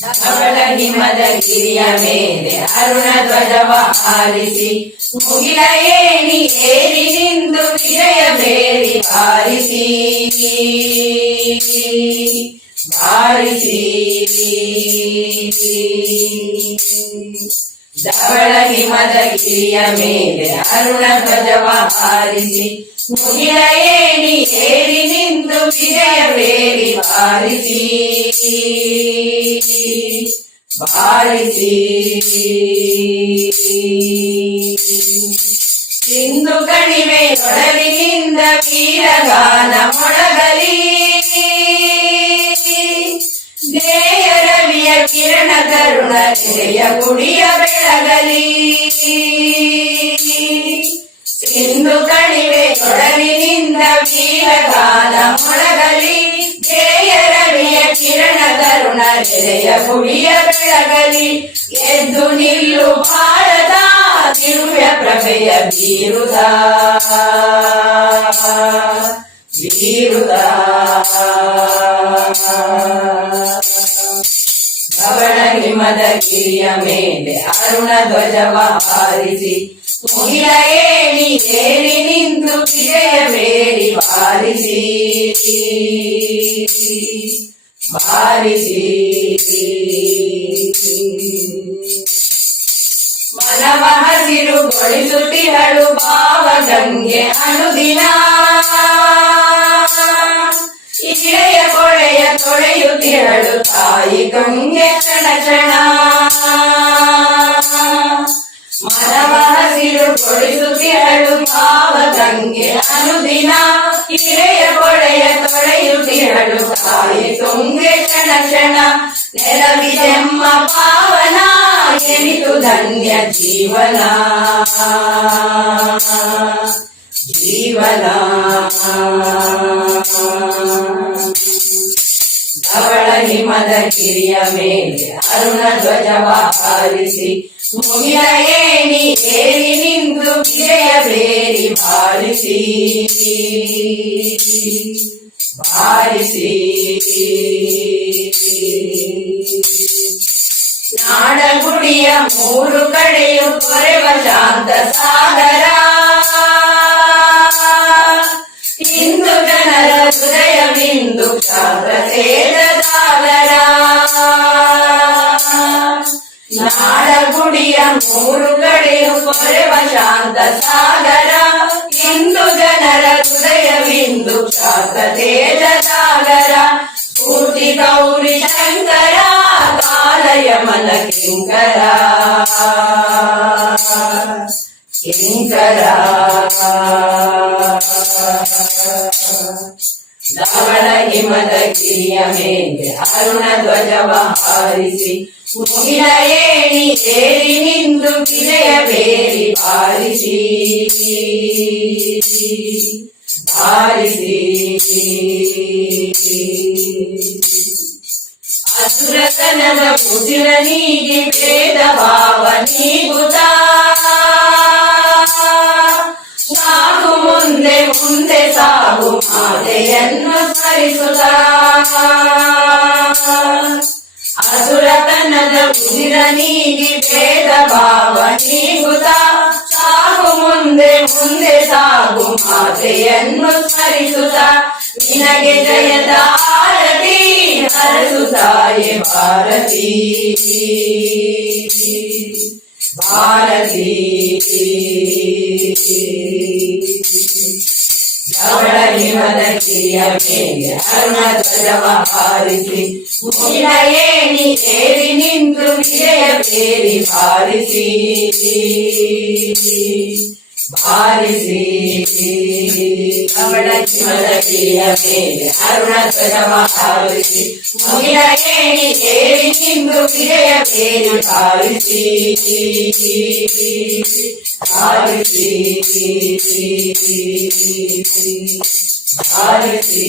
ಧವಳ ಹಿಮದ ಗಿರಿಯ ಮೇಲೆ ಅರುಣ ಧ್ವಜವ ಹಾರಿಸಿ ಮುಗಿಲ ಏಣಿ ಏರಿ ನಿಂದು ವಿಜಯ ಬೇರಿ ಬಾರಿಸಿ ಬಾರಿಸಿ ಧವಳ ಹಿಮದ ಗಿರಿಯ ಮೇಲೆ ಅರುಣ ಧ್ವಜವ ಹಾರಿಸಿ ಮುಗಿಲ ಏಣಿ ಏರಿ ನಿಂತು ವಿಜಯ ಬೇರಿ ಬಾರಿಸಿ ಬಾರಿಸಿ ಸಿಂಧು ಕಣಿವೆ ತೊಡಲಿನಿಂದ ವೀರಗಾನ ಮೊಳಗಲಿ ದೇಯ ರವಿಯ ಕಿರಣ ಕರುಣ ಜಯ ಗುಡಿಯ ಬೆಳಗಲಿ ಸಿಂಧು ಕಣಿವೆ ತೊಡಲಿನಿಂದ ವೀರಗಾನ ಮೊಳಗಲಿ ದೇಯ ರವಿಯ ಕಿರಣ ಕರುಣ ಜಯ ಗುಡಿಯ ಬೆಳಗಲಿ ಎದ್ದು ನಿಲ್ಲು ಭಾರತ ದಿವ್ಯ ಪ್ರಭೆಯ ಬೀರುದ ಬೀರುದ ಧವಳ ಹಿಮದ ಗಿರಿಯ ಮೇಲೆ ಅರುಣ ಧ್ವಜವ ಹಾರಿಸಿ ಮುಗಿಲ ಏಣಿ ಏರಿ ನಿಂತು ವಿಜಯ ಬೇರಿ ಬಾರಿಸಿ ಬಾರಿಸಿ ಮನವ ಹಸಿರುಗೊಳಿಸುತ್ತಿಹಳು ಭಾವಗಂಗೆ ಅನುದಿನ ಇಳೆಯ ಕೊಳೆಯ ತೊಳೆಯುತ್ತಿಹಳು ತಾಯಿ ಗಂಗೆ ಕ್ಷಣ ಕ್ಷಣ ಮನವ ಹಸಿರುಗೊಳಿಸುತ್ತಿಹಳು ಭಾವಗಂಗೆ ಅನುದಿನ ಇಳೆಯ ಕೊಳೆಯ ತೊಳೆಯುತ್ತಿಹಳು ತಾಯಿ ತುಂಗೆ ಕ್ಷಣ ಕ್ಷಣ ನೆಲವಿದೆಮ್ಮ ಪಾವನ ಎನಿತು ಧನ್ಯ ಜೀವನ ಜೀವನ ಧವಳ ಹಿಮದ ಗಿರಿಯ ಮೇಲೆ ಅರುಣ ಧ್ವಜವ ಹಾರಿಸಿ ಮುಗಿಲ ಏಣಿ ಏರಿ ನಿಂತು ವಿಜಯ ಬೇರಿ ಬಾರಿಸಿ ಬಾರಿಸಿ ನಾಡಗುಡಿಯ ಮೂರು ಕಡೆಯು ಕೊರೆವ ಶಾಂತ ಸಾಗರ ಹಿಂದೂ ಜನರ ಹೃದಯವಿಂದು ಶಾಂತ ಸೇದಸಾಗರ ನಾಡಗುಡಿಯ ಮೂರು ಕಡೆಯು ಕೊರೆವ ಶಾಂತ ಸಾಗರ ಹಿಂದೂ ಜನರ ಹೃದಯವಿಂದು ಶಾಂತ ಸೇದಸಾಗರ ಸ್ಫೂರ್ತಿ ಗೌರಿ ಶಂಕರ ಕಾಲಯಮನ ಕಿಂಕರ ಕಿಂಕರ ಧವಳ ಹಿಮದ ಗಿರಿಯ ಮೇಲೆ ಅರುಣ ಧ್ವಜವ ಹಾರಿಸಿ ಮುಗಿಲ ಏಣಿ ಏರಿ ನಿಂದು ವಿಜಯ ಬೇರಿ ಬಾರಿಸಿ ಬಾರಿಸಿ ಅಸುರತನದ ಕುಸಿರ ನೀಗಿ ಭೇದ ಭಾವ ನೀಗುತ್ತ ಸಾಗು ಮುಂದೆ ಮುಂದೆ ಸಾಗು ಮಾತೆಯನ್ನು ಸ್ಮರಿಸುತ್ತ ಅಸುರತನದ ಕುಸಿರ ನೀಗಿ ಭೇದ ಭಾವ ನೀಗುತ್ತ ಸಾಗು ಮುಂದೆ ಮುಂದೆ ಸಾಗು ಮಾತೆಯನ್ನು ಸ್ಮರಿಸುತ್ತ ನಿನಗೆ ಜಯದ ಆರತಿ ಹರಸುತ್ತಾಯೆ ಭಾರತಿ ಭಾರತಿ ಧವಳ ಹಿಮದ ಗಿರಿಯ ಮೇಲೆ ಅರುಣ ಧ್ವಜವ ಹಾರಿಸಿ ಮುಗಿಲ ಏಣಿ ಏರಿ ನಿಂತು ವಿಜಯ ಬೇರಿ ಬಾರಿಸಿ ಬಾರಿಸಿ ಧವಳ ಹಿಮದ ಗಿರಿಯ ಮೇಲೆ ಅರುಣ ಧ್ವಜವ ಹಾರಿಸಿ ಮುಗಿಲ ಏಣಿ ಏರಿ ನಿಂತು ವಿಜಯ ಬೇರಿ ಬಾರಿಸಿ ಬಾರಿಸಿ ಬಾರಿಸಿ